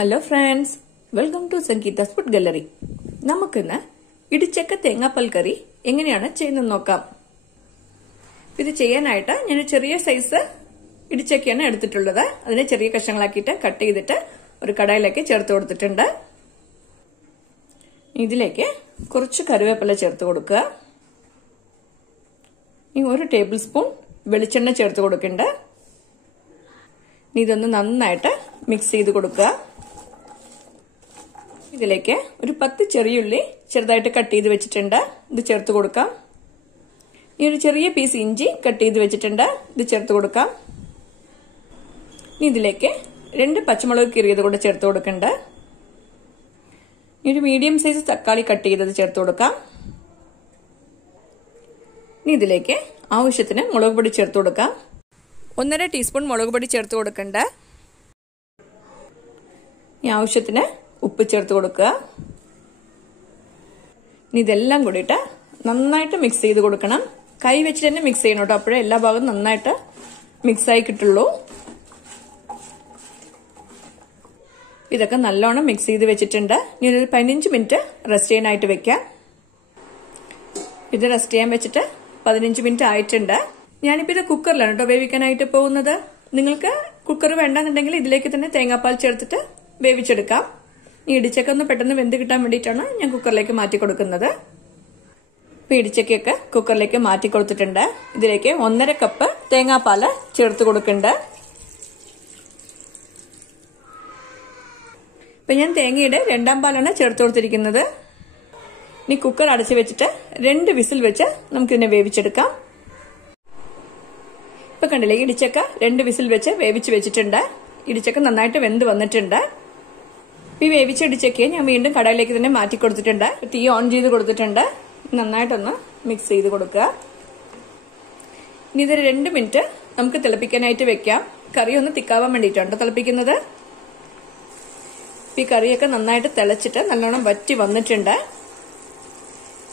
Hello friends, welcome to Sangeeta's Food Gallery. നമുക്കിന്ന് ഇടിച്ചക്ക തേങ്ങാപ്പാൽ കറി എങ്ങനെയാണ് ചെയ്യുന്നത് നോക്കാം. ഇത് ചെയ്യാനായിട്ട് ഞാൻ ചെറിയ സൈസ് ഇടിച്ചക്കയാണ് എടുത്തിട്ടുള്ളത്. അതിനെ ചെറിയ കഷ്ണങ്ങളാക്കിയിട്ട് കട്ട് ചെയ്തിട്ട് ഒരു കടായിലേക്ക് ചേർത്ത് കൊടുത്തിട്ടുണ്ട്. ഇതിലേക്ക് കുറച്ച് കറിവേപ്പില ചേർത്ത് കൊടുക്കുക. ഇനി 1 ടേബിൾ സ്പൂൺ വെളിച്ചെണ്ണ ചേർത്ത് കൊടുക്കണ്ട. ഇതൊന്ന് നന്നായിട്ട് മിക്സ് ചെയ്ത് കൊടുക്കുക. ഇതിലേക്ക് ഒരു 10 ചെറിയുള്ളി ചെറുതായിട്ട് കട്ട് ചെയ്ത് വെച്ചിട്ടുണ്ട്. ഇത് ചേർത്ത് കൊടുക്കാം. ഈ ഒരു ചെറിയ പീസ് ഇഞ്ചി കട്ട് ചെയ്ത് വെച്ചിട്ടുണ്ട്. ഇത് ചേർത്ത് കൊടുക്കാം. ഇതിലേക്ക് 2 പച്ചമുളക് കീറിയത് കൂടെ ചേർത്ത് കൊടുക്കണ്ട. ഒരു മീഡിയം സൈസ് തക്കാളി കട്ട് ചെയ്തത് ചേർത്ത് കൊടുക്കാം. ഇതിലേക്ക് ആവശ്യത്തിന് മുളക് പൊടി ചേർത്ത് കൊടുക്കാം. 1.5 ടീസ്പൂൺ മുളക് പൊടി ചേർത്ത് കൊടുക്കണ്ട. ആവശ്യത്തിന് ഉപ്പ് ചേർത്ത് കൊടുക്കുക. ഇതെല്ലാം കൂടിയിട്ട് നന്നായിട്ട് മിക്സ് ചെയ്ത് കൊടുക്കണം. കൈ വെച്ച് തന്നെ മിക്സ് ചെയ്യണം കേട്ടോ. അപ്പോഴേ എല്ലാ ഭാഗവും നന്നായിട്ട് മിക്സ് ആയി കിട്ടുള്ളൂ. ഇതൊക്കെ നല്ലോണം മിക്സ് ചെയ്ത് വെച്ചിട്ടുണ്ട്. ഇനി ഒരു 15 മിനിറ്റ് റെസ്റ്റ് ചെയ്യാനായിട്ട് വെക്കാം. ഇത് റെസ്റ്റ് ചെയ്യാൻ വെച്ചിട്ട് 15 മിനിറ്റ് ആയിട്ടുണ്ട്. ഞാനിപ്പോ ഇത് കുക്കറിലാണ് കേട്ടോ വേവിക്കാനായിട്ട് പോകുന്നത്. നിങ്ങൾക്ക് കുക്കർ വേണ്ടെന്നുണ്ടെങ്കിൽ ഇതിലേക്ക് തന്നെ തേങ്ങാപ്പാൽ ചേർത്തിട്ട് വേവിച്ചെടുക്കാം. ഈ ഇടിച്ചക്ക ഒന്ന് പെട്ടെന്ന് വെന്ത് കിട്ടാൻ വേണ്ടിയിട്ടാണ് ഞാൻ കുക്കറിലേക്ക് മാറ്റി കൊടുക്കുന്നത്. ഇപ്പൊ ഇടിച്ചക്കയൊക്കെ കുക്കറിലേക്ക് മാറ്റി കൊടുത്തിട്ടുണ്ട്. ഇതിലേക്ക് 1.5 കപ്പ് തേങ്ങാപ്പാല് ചേർത്ത് കൊടുക്കുന്നുണ്ട്. ഇപ്പൊ ഞാൻ തേങ്ങയുടെ 2ാം പാലാണ് ചേർത്ത് കൊടുത്തിരിക്കുന്നത്. ഇനി കുക്കർ അടച്ചു വെച്ചിട്ട് 2 വിസിൽ വെച്ച് നമുക്കിതിനെ വേവിച്ചെടുക്കാം. ഇപ്പൊ കണ്ടില്ലേ, ഇടിച്ചക്ക 2 വിസിൽ വെച്ച് വേവിച്ച് വെച്ചിട്ടുണ്ട്. ഇടിച്ചക്ക നന്നായിട്ട് വെന്ത് വന്നിട്ടുണ്ട്. ഈ വേവിച്ച ഇടിച്ചക്കയെ ഞാൻ വീണ്ടും കടായിലേക്ക് തന്നെ മാറ്റി കൊടുത്തിട്ടുണ്ട്. തീ ഓൺ ചെയ്ത് കൊടുത്തിട്ടുണ്ട്. നന്നായിട്ടൊന്ന് മിക്സ് ചെയ്ത് കൊടുക്കുക. ഇനി ഇതൊരു 2 മിനിറ്റ് നമുക്ക് തിളപ്പിക്കാനായിട്ട് വെക്കാം. കറി ഒന്ന് തിക്കാവാൻ വേണ്ടിയിട്ടാണ് തിളപ്പിക്കുന്നത്. ഈ കറിയൊക്കെ നന്നായിട്ട് തിളച്ചിട്ട് നല്ലോണം വറ്റി വന്നിട്ടുണ്ട്.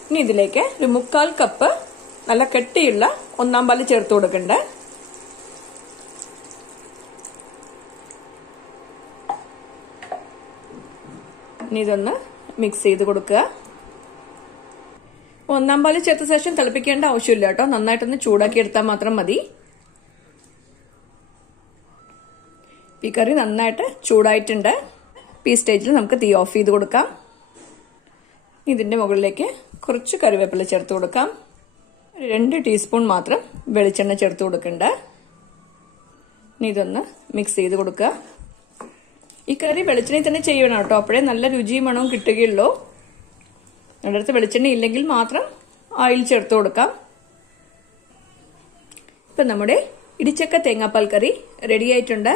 ഇനി ഇതിലേക്ക് ഒരു 3/4 കപ്പ് നല്ല കട്ടിയുള്ള 1ാം പാല് ചേർത്ത് കൊടുക്കണ്ട. ഇനി ഇതൊന്ന് മിക്സ് ചെയ്ത് കൊടുക്കുക. 1ാം പാല് ചേർത്ത ശേഷം തിളപ്പിക്കേണ്ട ആവശ്യമില്ല കേട്ടോ. നന്നായിട്ടൊന്ന് ചൂടാക്കി എടുത്താൽ മാത്രം മതി. ഈ കറി നന്നായിട്ട് ചൂടായിട്ടുണ്ട്. ഈ സ്റ്റേജിൽ നമുക്ക് തീ ഓഫ് ചെയ്ത് കൊടുക്കാം. ഇതിന്റെ മുകളിലേക്ക് കുറച്ച് കറിവേപ്പില ചേർത്ത് കൊടുക്കാം. 2 ടീസ്പൂൺ മാത്രം വെളിച്ചെണ്ണ ചേർത്ത് കൊടുക്കണ്ട. ഇനി ഇതൊന്ന് മിക്സ് ചെയ്ത് കൊടുക്കുക. ഈ കറി വെളിച്ചെണ്ണയിൽ തന്നെ ചെയ്യണം കേട്ടോ. അപ്പോഴേ നല്ല രുചിയും മണവും കിട്ടുകയുള്ളൂ. നമ്മുടെ അടുത്ത് വെളിച്ചെണ്ണ ഇല്ലെങ്കിൽ മാത്രം ഓയിൽ ചേർത്ത് കൊടുക്കാം. ഇപ്പൊ നമ്മുടെ ഇടിച്ചക്ക തേങ്ങാപ്പാൽ കറി റെഡി ആയിട്ടുണ്ട്.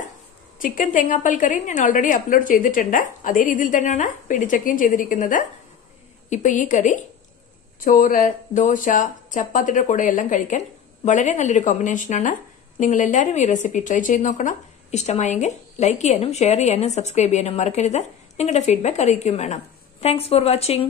ചിക്കൻ തേങ്ങാപ്പാൽ കറി ഞാൻ ഓൾറെഡി അപ്ലോഡ് ചെയ്തിട്ടുണ്ട്. അതേ രീതിയിൽ തന്നെയാണ് ഇപ്പൊ ഇടിച്ചക്കയും ചെയ്തിരിക്കുന്നത്. ഇപ്പൊ ഈ കറി ചോറ്, ദോശ, ചപ്പാത്തിയുടെ കൂടെ എല്ലാം കഴിക്കാൻ വളരെ നല്ലൊരു കോമ്പിനേഷനാണ്. നിങ്ങൾ എല്ലാവരും ഈ റെസിപ്പി ട്രൈ ചെയ്ത് നോക്കണം. ഇഷ്ടമായെങ്കിൽ ലൈക്ക് ചെയ്യാനും ഷെയർ ചെയ്യാനും സബ്സ്ക്രൈബ് ചെയ്യാനും മറക്കരുത്. നിങ്ങളുടെ ഫീഡ്ബാക്ക് അറിയിക്കുകയും വേണം. Thanks for watching.